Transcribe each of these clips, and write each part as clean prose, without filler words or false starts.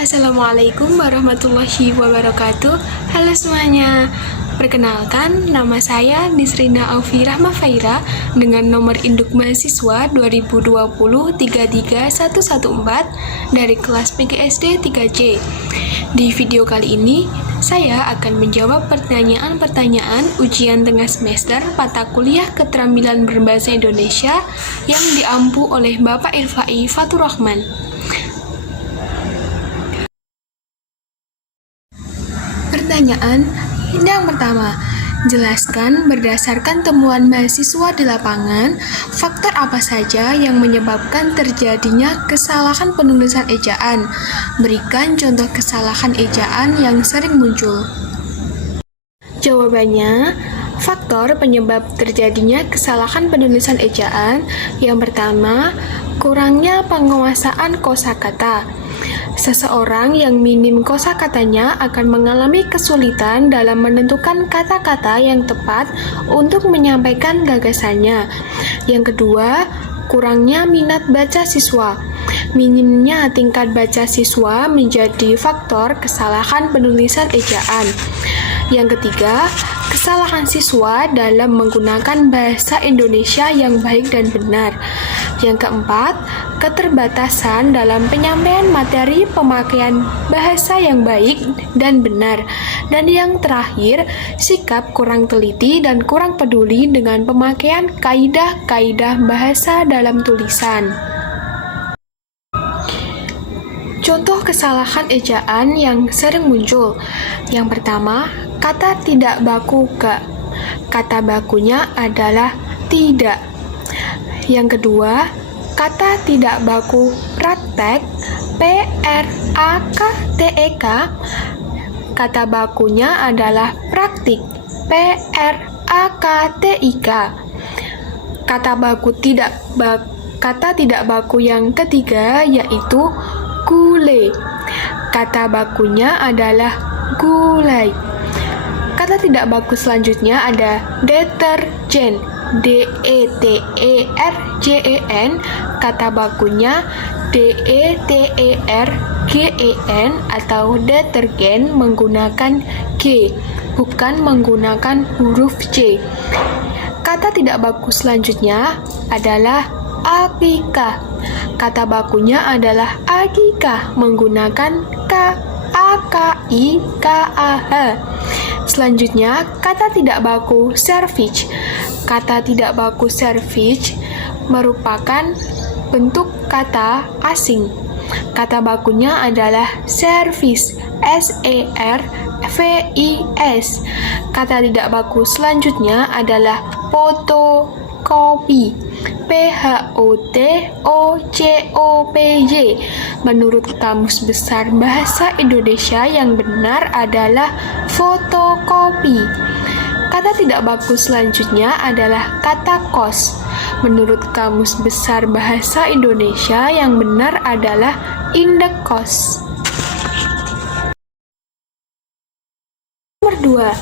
Assalamualaikum warahmatullahi wabarakatuh. Halo semuanya. Perkenalkan, nama saya Nisrina Aufi Rahmafaira dengan nomor induk mahasiswa 2020-33114 dari kelas PGSD 3C. Di video kali ini, saya akan menjawab pertanyaan-pertanyaan ujian tengah semester mata kuliah keterampilan berbahasa Indonesia yang diampu oleh Bapak Irfai Fatur Rahman. Pertanyaan yang pertama, jelaskan berdasarkan temuan mahasiswa di lapangan, faktor apa saja yang menyebabkan terjadinya kesalahan penulisan ejaan. Berikan contoh kesalahan ejaan yang sering muncul. Jawabannya, faktor penyebab terjadinya kesalahan penulisan ejaan yang pertama, kurangnya penguasaan kosakata. Seseorang yang minim kosakatanya akan mengalami kesulitan dalam menentukan kata-kata yang tepat untuk menyampaikan gagasannya. Yang kedua, kurangnya minat baca siswa. Minimnya tingkat baca siswa menjadi faktor kesalahan penulisan ejaan. Yang ketiga, kesalahan siswa dalam menggunakan bahasa Indonesia yang baik dan benar. Yang keempat, keterbatasan dalam penyampaian materi pemakaian bahasa yang baik dan benar. Dan yang terakhir, sikap kurang teliti dan kurang peduli dengan pemakaian kaidah-kaidah bahasa dalam tulisan. Contoh kesalahan ejaan yang sering muncul. Yang pertama, kata tidak baku ga. Kata bakunya adalah tidak. Yang kedua, kata tidak baku praktek, P-R-A-K-T-E-K. Kata bakunya adalah praktik, P-R-A-K-T-I-K. Kata tidak baku yang ketiga yaitu gulai. Kata bakunya adalah gulai. Kata tidak baku selanjutnya ada deterjen, D-E-T-E-R-J-E-N. Kata bakunya D-E-T-E-R-G-E-N atau detergen menggunakan G, bukan menggunakan huruf C. Kata tidak baku selanjutnya adalah akikah. Kata bakunya adalah akikah menggunakan K, A-K-I-K-A-H. Selanjutnya, kata tidak baku service. Kata tidak baku service merupakan bentuk kata asing. Kata bakunya adalah service, S-E-R-V-I-S. Kata tidak baku selanjutnya adalah fotokopi, P-H-O-T-O-C-O-P-Y. Menurut Kamus Besar Bahasa Indonesia yang benar adalah fotokopi. Kata tidak baku selanjutnya adalah kata kos. Menurut Kamus Besar Bahasa Indonesia yang benar adalah indekos. Nomor 2.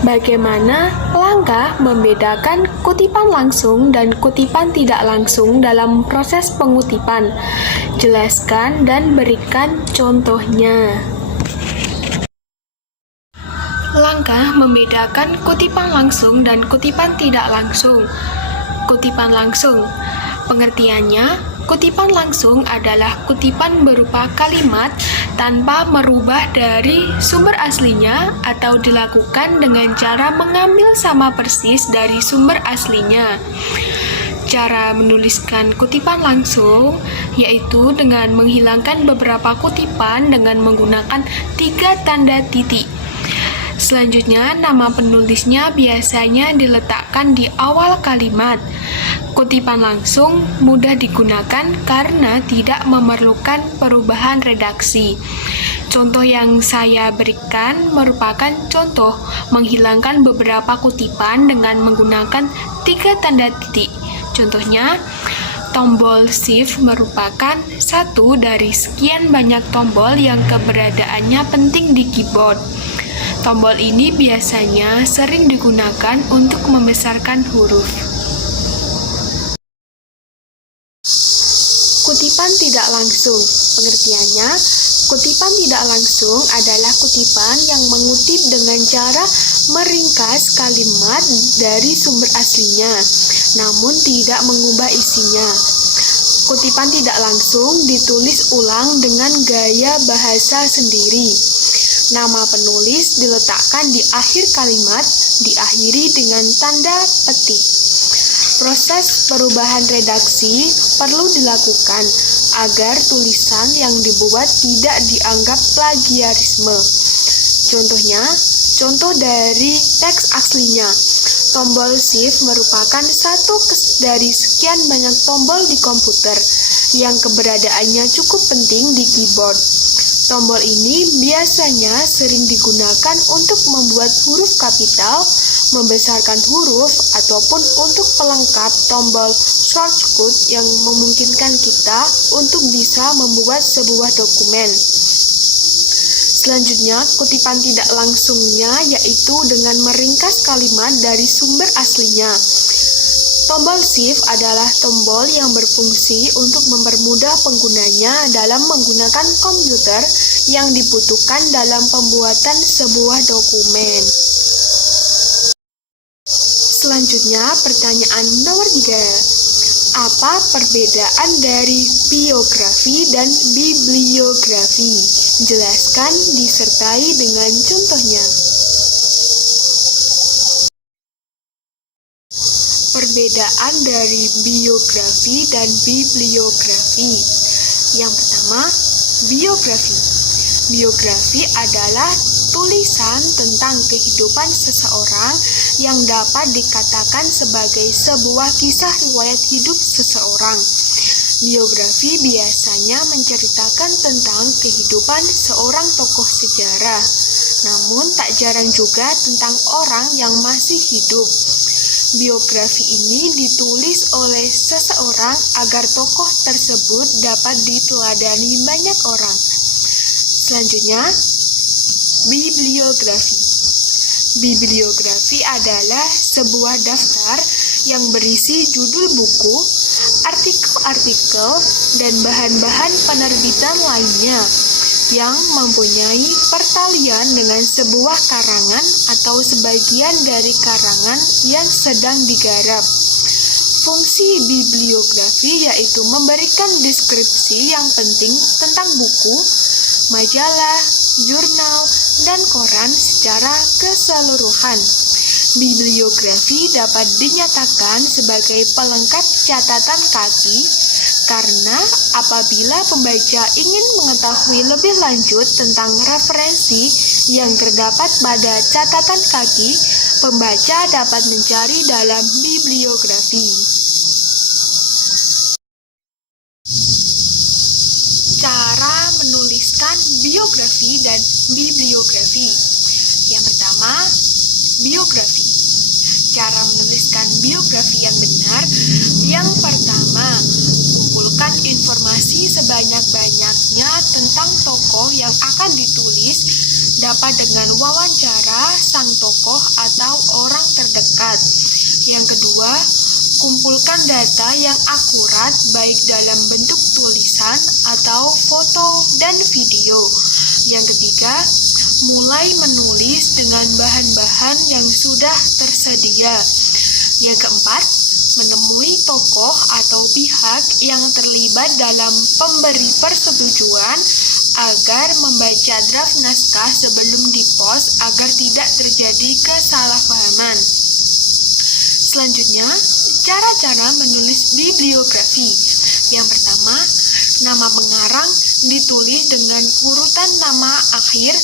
Bagaimana langkah membedakan kutipan langsung dan kutipan tidak langsung dalam proses pengutipan? Jelaskan dan berikan contohnya. Langkah membedakan kutipan langsung dan kutipan tidak langsung. Kutipan langsung, pengertiannya, kutipan langsung adalah kutipan berupa kalimat tanpa merubah dari sumber aslinya atau dilakukan dengan cara mengambil sama persis dari sumber aslinya. Cara menuliskan kutipan langsung yaitu dengan menghilangkan beberapa kutipan dengan menggunakan 3 tanda titik. Selanjutnya, nama penulisnya biasanya diletakkan di awal kalimat. Kutipan langsung mudah digunakan karena tidak memerlukan perubahan redaksi. Contoh yang saya berikan merupakan contoh menghilangkan beberapa kutipan dengan menggunakan 3 tanda titik. Contohnya, tombol shift merupakan satu dari sekian banyak tombol yang keberadaannya penting di keyboard. Tombol ini biasanya sering digunakan untuk membesarkan huruf. Kutipan tidak langsung, pengertiannya, Kutipan tidak langsung adalah kutipan yang mengutip dengan cara meringkas kalimat dari sumber aslinya, namun tidak mengubah isinya. Kutipan tidak langsung ditulis ulang dengan gaya bahasa sendiri. Nama penulis diletakkan di akhir kalimat, diakhiri dengan tanda petik. Proses perubahan redaksi perlu dilakukan agar tulisan yang dibuat tidak dianggap plagiarisme. Contoh dari teks aslinya. Tombol shift merupakan satu dari sekian banyak tombol di komputer yang keberadaannya cukup penting di keyboard. Tombol ini biasanya sering digunakan untuk membuat huruf kapital, membesarkan huruf, ataupun untuk pelengkap tombol shortcut yang memungkinkan kita untuk bisa membuat sebuah dokumen. Selanjutnya, kutipan tidak langsungnya yaitu dengan meringkas kalimat dari sumber aslinya. Tombol shift adalah tombol yang berfungsi untuk mempermudah penggunanya dalam menggunakan komputer yang dibutuhkan dalam pembuatan sebuah dokumen. Selanjutnya, pertanyaan nomor 3. Apa perbedaan dari biografi dan bibliografi? Jelaskan disertai dengan contohnya. Perbedaan dari biografi dan bibliografi. Yang pertama, biografi. Biografi adalah tulisan tentang kehidupan seseorang yang dapat dikatakan sebagai sebuah kisah riwayat hidup seseorang. Biografi biasanya menceritakan tentang kehidupan seorang tokoh sejarah, namun tak jarang juga tentang orang yang masih hidup. Biografi ini ditulis oleh seseorang agar tokoh tersebut dapat diteladani banyak orang. Selanjutnya, bibliografi. Bibliografi adalah sebuah daftar yang berisi judul buku, artikel-artikel, dan bahan-bahan penerbitan lainnya yang mempunyai pertalian dengan sebuah karangan atau sebagian dari karangan yang sedang digarap. Fungsi bibliografi yaitu memberikan deskripsi yang penting tentang buku, majalah, jurnal, dan koran secara keseluruhan. Bibliografi dapat dinyatakan sebagai pelengkap catatan kaki karena apabila pembaca ingin mengetahui lebih lanjut tentang referensi yang terdapat pada catatan kaki, pembaca dapat mencari dalam bibliografi. Cara menuliskan biografi dan bibliografi. Yang pertama, biografi. Cara menuliskan biografi yang benar. Yang pertama, kumpulkan informasi sebanyak-banyaknya tentang tokoh yang akan ditulis, dapat dengan wawancara sang tokoh atau orang terdekat. Yang kedua, kumpulkan data yang akurat baik dalam bentuk tulisan atau foto dan video. Yang ketiga, mulai menulis dengan bahan-bahan yang sudah tersedia. Yang keempat, menemui tokoh atau pihak yang terlibat dalam pemberi persetujuan agar membaca draft naskah sebelum dipost agar tidak terjadi kesalahpahaman. Selanjutnya, cara-cara menulis bibliografi. Yang pertama, nama pengarang ditulis dengan urutan nama akhir,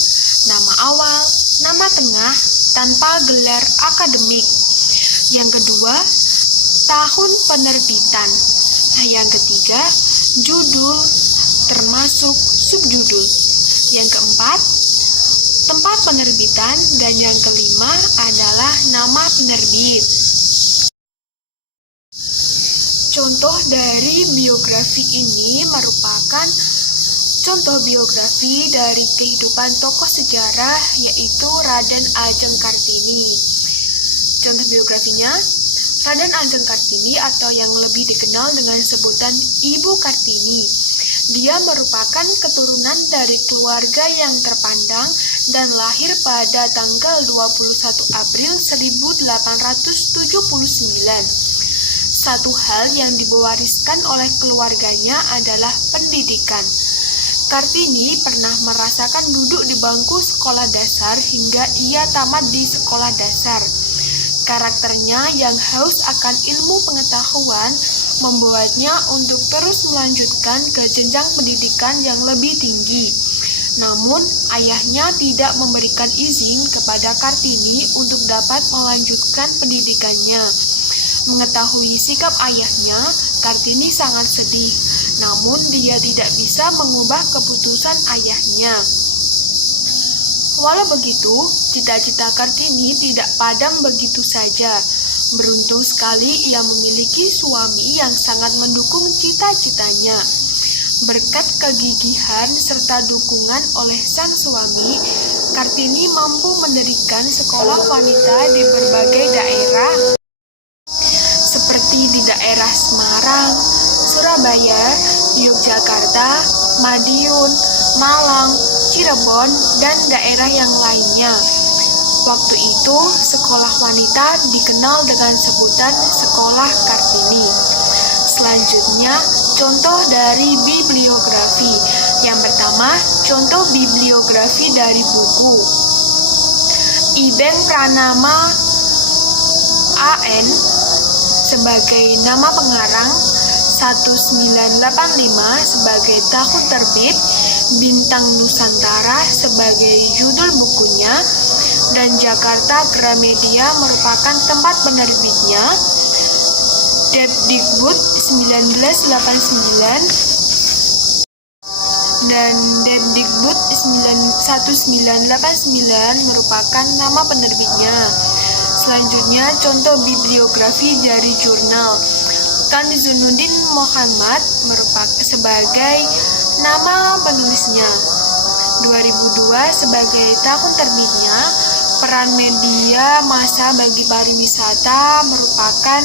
nama awal, nama tengah, tanpa gelar akademik. Yang kedua, tahun penerbitan. Yang ketiga, judul termasuk subjudul. Yang keempat, tempat penerbitan. Dan yang kelima adalah nama penerbit. Contoh dari biografi ini merupakan contoh biografi dari kehidupan tokoh sejarah yaitu Raden Ajeng Kartini. Contoh biografinya, Raden Ajeng Kartini atau yang lebih dikenal dengan sebutan Ibu Kartini. Dia merupakan keturunan dari keluarga yang terpandang dan lahir pada tanggal 21 April 1879. Satu hal yang diwariskan oleh keluarganya adalah pendidikan. Kartini pernah merasakan duduk di bangku sekolah dasar hingga ia tamat di sekolah dasar. Karakternya yang haus akan ilmu pengetahuan membuatnya untuk terus melanjutkan ke jenjang pendidikan yang lebih tinggi. Namun, ayahnya tidak memberikan izin kepada Kartini untuk dapat melanjutkan pendidikannya. Mengetahui sikap ayahnya, Kartini sangat sedih. Namun, dia tidak bisa mengubah keputusan ayahnya. Walau begitu, cita-cita Kartini tidak padam begitu saja. Beruntung sekali ia memiliki suami yang sangat mendukung cita-citanya. Berkat kegigihan serta dukungan oleh sang suami, Kartini mampu mendirikan sekolah wanita di berbagai daerah, seperti di daerah Semarang, Surabaya, Yogyakarta, Madiun, Malang, Cirebon, dan daerah yang lainnya. Waktu itu, sekolah wanita dikenal dengan sebutan Sekolah Kartini. Selanjutnya, contoh dari bibliografi. Yang pertama, contoh bibliografi dari buku. Ibeng Pranama AN sebagai nama pengarang, 1985 sebagai tahun terbit, Bintang Nusantara sebagai judul bukunya, dan Jakarta Gramedia merupakan tempat penerbitnya. Depdikbud 1989 dan Depdikbud 1989 merupakan nama penerbitnya. Selanjutnya, contoh bibliografi dari jurnal. Kanzunuddin Muhammad merupakan sebagai nama penulisnya. 2002 sebagai tahun terbitnya. Peran media massa bagi pariwisata merupakan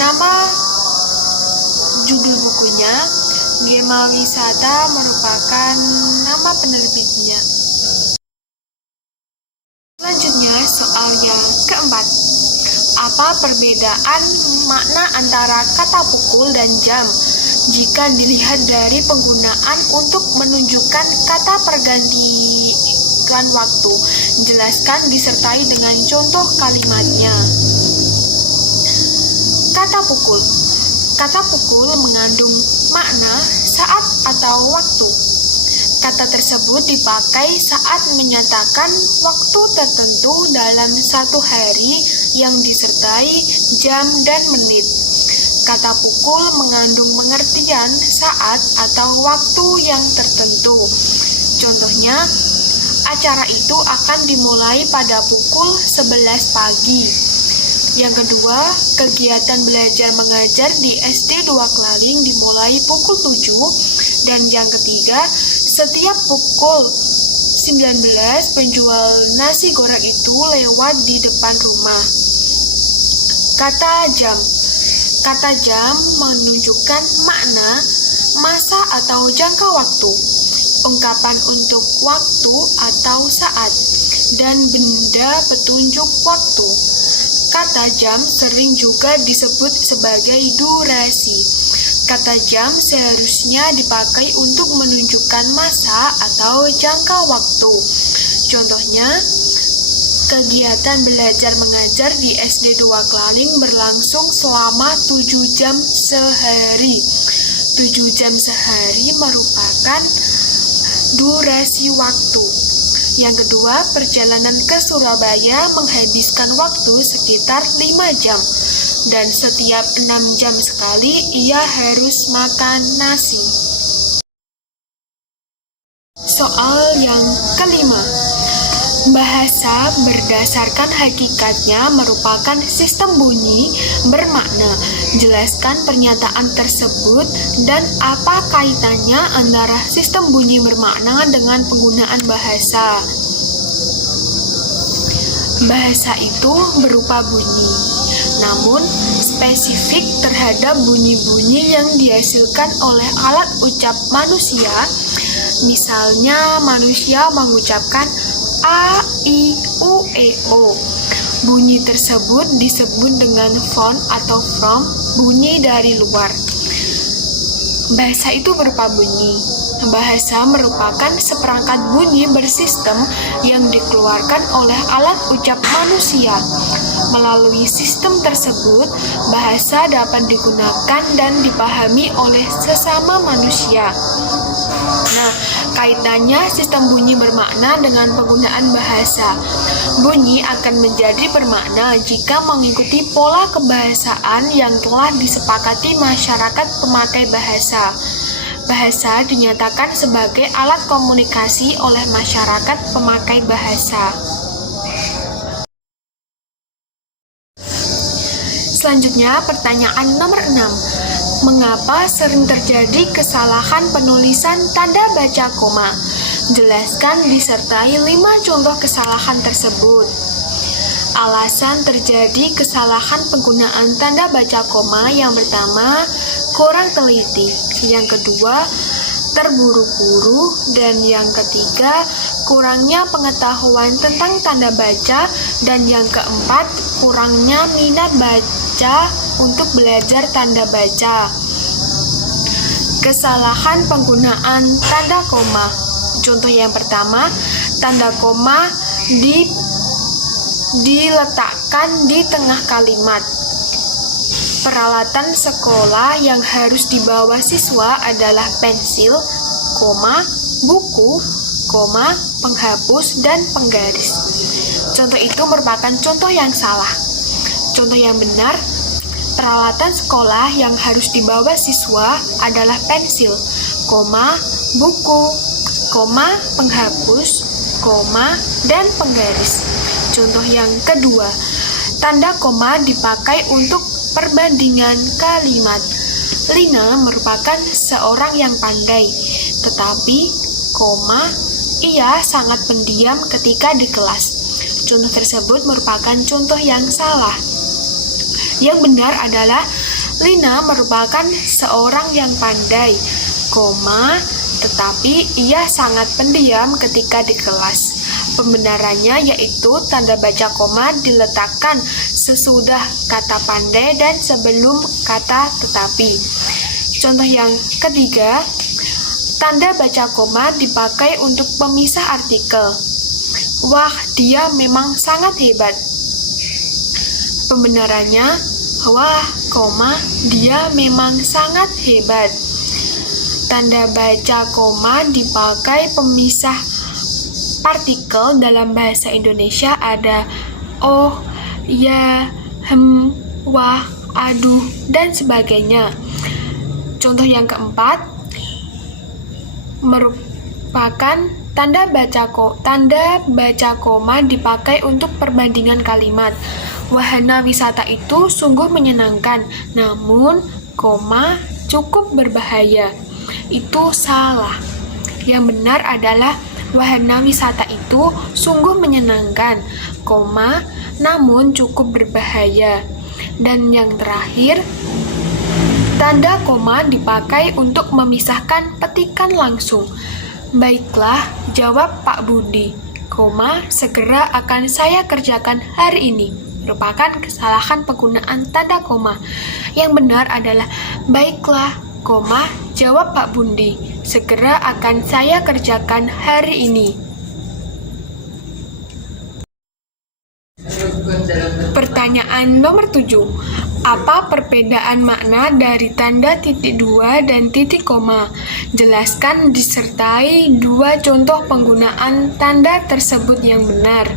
nama judul bukunya. Gema Wisata merupakan nama penerbitnya. Selanjutnya, soal yang keempat. Apa perbedaan makna antara kata pukul dan jam jika dilihat dari penggunaan untuk menunjukkan kata pergantian waktu? Jelaskan disertai dengan contoh kalimatnya. Kata pukul. Kata pukul mengandung makna saat atau waktu. Kata tersebut dipakai saat menyatakan waktu tertentu dalam satu hari yang disertai jam dan menit. Kata pukul mengandung pengertian saat atau waktu yang tertentu. Contohnya, acara itu akan dimulai pada pukul 11 pagi. Yang kedua, kegiatan belajar mengajar di SD 2 Kelaling dimulai pukul 7. Dan yang ketiga, setiap pukul 19 penjual nasi goreng itu lewat di depan rumah. Kata jam. Kata jam menunjukkan makna, masa atau jangka waktu, ungkapan untuk waktu atau saat, dan benda petunjuk waktu. Kata jam sering juga disebut sebagai durasi. Kata jam seharusnya dipakai untuk menunjukkan masa atau jangka waktu. Contohnya, kegiatan belajar mengajar di SD 2 Kelaling berlangsung selama 7 jam sehari. 7 jam sehari merupakan durasi waktu. Yang kedua, perjalanan ke Surabaya menghabiskan waktu sekitar 5 jam. Dan setiap 6 jam sekali ia harus makan nasi. Soal yang kelima. Bahasa berdasarkan hakikatnya merupakan sistem bunyi bermakna. Jelaskan pernyataan tersebut dan apa kaitannya antara sistem bunyi bermakna dengan penggunaan bahasa. Bahasa itu berupa bunyi. namun spesifik terhadap bunyi-bunyi yang dihasilkan oleh alat ucap manusia. Misalnya manusia mengucapkan a, i, u, e, o. Bunyi tersebut disebut dengan font atau from, bunyi dari luar. Bahasa itu berupa bunyi. Bahasa merupakan seperangkat bunyi bersistem yang dikeluarkan oleh alat ucap manusia. Melalui sistem tersebut, bahasa dapat digunakan dan dipahami oleh sesama manusia. Nah, kaitannya sistem bunyi bermakna dengan penggunaan bahasa. Bunyi akan menjadi bermakna jika mengikuti pola kebahasaan yang telah disepakati masyarakat pemakai bahasa. Bahasa dinyatakan sebagai alat komunikasi oleh masyarakat pemakai bahasa. Selanjutnya, pertanyaan nomor 6. Mengapa sering terjadi kesalahan penulisan tanda baca koma? Jelaskan disertai 5 contoh kesalahan tersebut. Alasan terjadi kesalahan penggunaan tanda baca koma: yang pertama, kurang teliti, yang kedua, terburu-buru, dan yang ketiga, kurangnya pengetahuan tentang tanda baca, dan yang keempat, kurangnya minat baca untuk belajar tanda baca. Kesalahan penggunaan tanda koma. Contoh yang pertama, tanda koma diletakkan di tengah kalimat. Peralatan sekolah yang harus dibawa siswa adalah pensil, koma, buku, koma, penghapus, dan penggaris. Contoh itu merupakan contoh yang salah. Contoh yang benar, peralatan sekolah yang harus dibawa siswa adalah pensil, koma, buku, koma, penghapus, koma, dan penggaris. Contoh yang kedua, tanda koma dipakai untuk perbandingan kalimat. Lina merupakan seorang yang pandai, tetapi, koma, ia sangat pendiam ketika di kelas. Contoh tersebut merupakan contoh yang salah. Yang benar adalah Lina merupakan seorang yang pandai, koma, tetapi ia sangat pendiam ketika di kelas. Pembenarannya yaitu tanda baca koma diletakkan sesudah kata pandai dan sebelum kata tetapi. Contoh yang ketiga, tanda baca koma dipakai untuk pemisah artikel. Wah, dia memang sangat hebat. Pembenarannya, wah, koma, dia memang sangat hebat. Tanda baca koma dipakai pemisah partikel dalam bahasa Indonesia ada oh, ya, wah, aduh, dan sebagainya. Contoh yang keempat merupakan tanda baca koma dipakai untuk perbandingan kalimat. Wahana wisata itu sungguh menyenangkan, namun, koma, cukup berbahaya. Itu salah. Yang benar adalah wahana wisata itu sungguh menyenangkan, koma, namun cukup berbahaya. Dan yang terakhir, tanda koma dipakai untuk memisahkan petikan langsung. Baiklah, jawab Pak Budi, koma, segera akan saya kerjakan hari ini. Merupakan kesalahan penggunaan tanda koma. Yang benar adalah baiklah, koma, jawab Pak Budi, segera akan saya kerjakan hari ini. Pertanyaan nomor 7. Apa perbedaan makna dari tanda titik dua dan titik koma? Jelaskan disertai 2 contoh penggunaan tanda tersebut yang benar.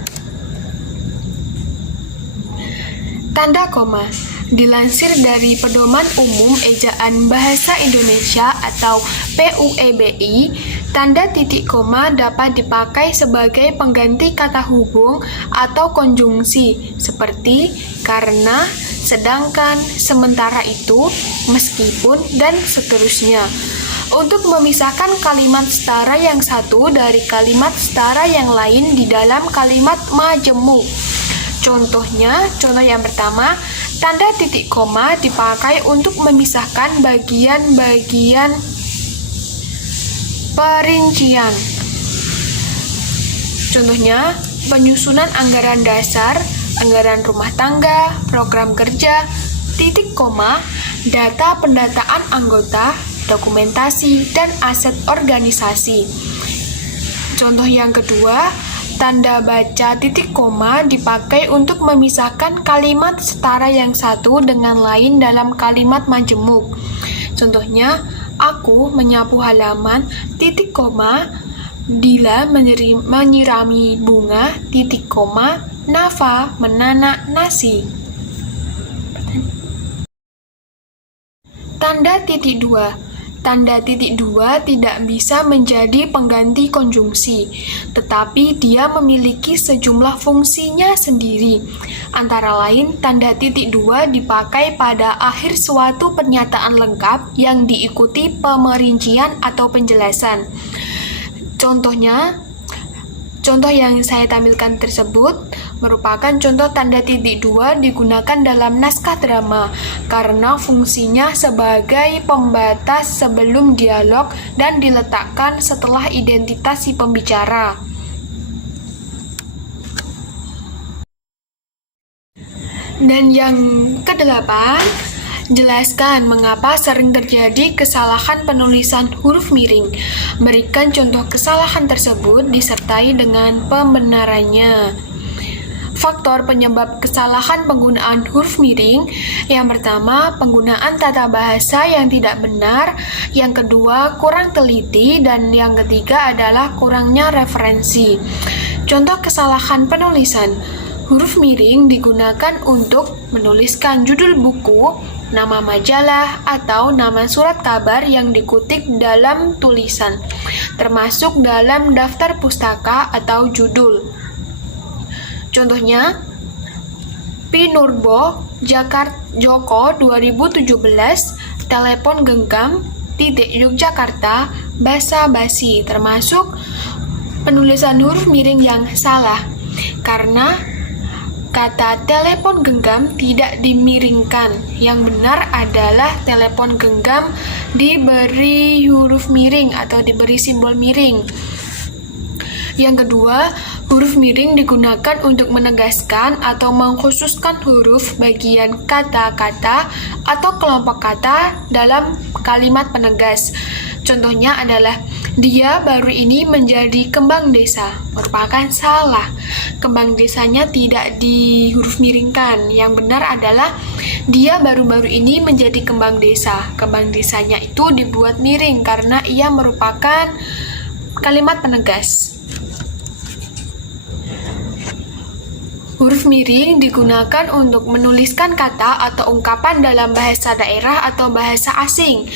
Tanda koma dilansir dari Pedoman Umum Ejaan Bahasa Indonesia atau PUEBI, tanda titik koma dapat dipakai sebagai pengganti kata hubung atau konjungsi seperti karena, sedangkan, sementara itu, meskipun, dan seterusnya. Untuk memisahkan kalimat setara yang satu dari kalimat setara yang lain di dalam kalimat majemuk. Contoh yang pertama, Tanda titik koma dipakai untuk memisahkan bagian-bagian perincian. Contohnya, penyusunan anggaran dasar, anggaran rumah tangga, program kerja, titik koma, data pendataan anggota, dokumentasi, dan aset organisasi. Contoh yang kedua, tanda baca titik koma dipakai untuk memisahkan kalimat setara yang satu dengan lain dalam kalimat majemuk. Contohnya, aku menyapu halaman, titik koma, Dila menyirami bunga, titik koma, Nafa menanak nasi. Tanda titik dua. Tanda titik dua tidak bisa menjadi pengganti konjungsi, tetapi dia memiliki sejumlah fungsinya sendiri. Antara lain, tanda titik dua dipakai pada akhir suatu pernyataan lengkap yang diikuti pemerincian atau penjelasan. Contoh yang saya tampilkan tersebut merupakan contoh tanda titik dua digunakan dalam naskah drama karena fungsinya sebagai pembatas sebelum dialog dan diletakkan setelah identitas si pembicara. Dan yang kedelapan, jelaskan mengapa sering terjadi kesalahan penulisan huruf miring. Berikan contoh kesalahan tersebut disertai dengan pembenarannya. Faktor penyebab kesalahan penggunaan huruf miring. Yang pertama, penggunaan tata bahasa yang tidak benar. Yang kedua, kurang teliti. Dan yang ketiga adalah kurangnya referensi. Contoh kesalahan penulisan. Huruf miring digunakan untuk menuliskan judul buku, nama majalah, atau nama surat kabar yang dikutip dalam tulisan, termasuk dalam daftar pustaka atau judul. Contohnya, Pinurbo, Joko 2017, telepon genggam, Yogyakarta, basa-basi, termasuk penulisan huruf miring yang salah, karena kata telepon genggam tidak dimiringkan. Yang benar adalah telepon genggam diberi huruf miring atau diberi simbol miring. Yang kedua, huruf miring digunakan untuk menegaskan atau mengkhususkan huruf bagian kata-kata atau kelompok kata dalam kalimat penegas. Contohnya adalah, dia baru ini menjadi kembang desa, merupakan salah. Kembang desanya tidak di huruf miringkan. Yang benar adalah, dia baru-baru ini menjadi kembang desa. Kembang desanya itu dibuat miring karena ia merupakan kalimat penegas. Huruf miring digunakan untuk menuliskan kata atau ungkapan dalam bahasa daerah atau bahasa asing.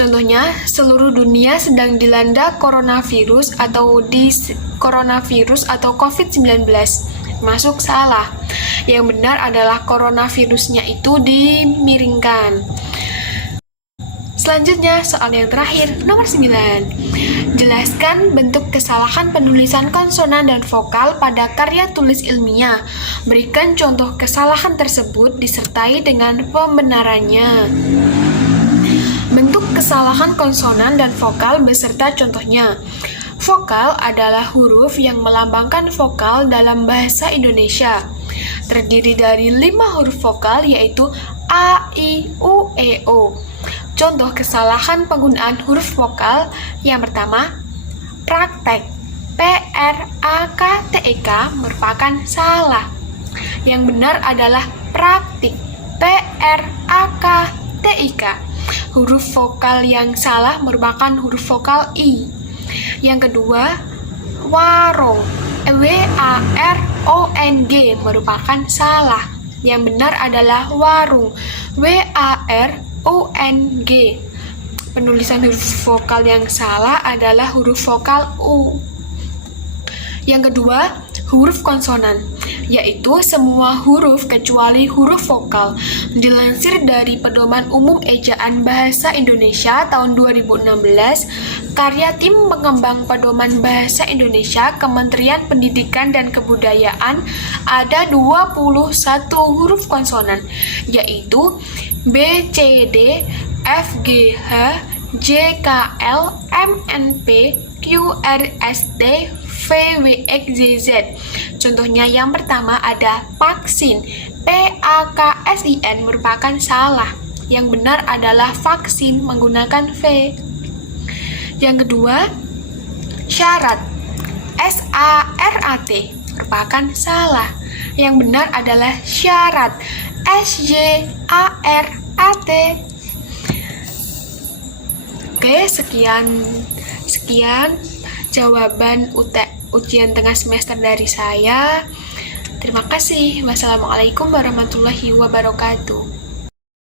Contohnya, seluruh dunia sedang dilanda coronavirus atau COVID-19. Masuk salah. Yang benar adalah coronavirusnya itu dimiringkan. Selanjutnya, soal yang terakhir, nomor 9. Jelaskan bentuk kesalahan penulisan konsonan dan vokal pada karya tulis ilmiah. Berikan contoh kesalahan tersebut disertai dengan pembenarannya. Bentuk kesalahan konsonan dan vokal beserta contohnya. Vokal adalah huruf yang melambangkan vokal dalam bahasa Indonesia. Terdiri dari 5 huruf vokal yaitu A, I, U, E, O. Contoh kesalahan penggunaan huruf vokal yang pertama, praktek. P-R-A-K-T-E-K merupakan salah. Yang benar adalah praktik. P-R-A-K-T-I-K. Huruf vokal yang salah merupakan huruf vokal I. Yang kedua, warung. W-A-R-O-N-G merupakan salah. Yang benar adalah warung. W-A-R-O-N-G. Penulisan huruf vokal yang salah adalah huruf vokal U. Yang kedua, huruf konsonan. yaitu semua huruf kecuali huruf vokal. Dilansir dari Pedoman Umum Ejaan Bahasa Indonesia tahun 2016, karya Tim Pengembang Pedoman Bahasa Indonesia Kementerian Pendidikan dan Kebudayaan, ada 21 huruf konsonan, yaitu B, C, D, F, G, H, J, K, L, M, N, P, Q, R, S, T, V, W, X, Y, Z. Contohnya yang pertama ada vaksin. P, A, K, S, I, N merupakan salah. Yang benar adalah vaksin menggunakan V. Yang kedua, syarat. S, A, R, A, T merupakan salah. Yang benar adalah syarat. S, Y, A, R, A, T. Oke, sekian jawaban ujian tengah semester dari saya. Terima kasih. Wassalamualaikum warahmatullahi wabarakatuh.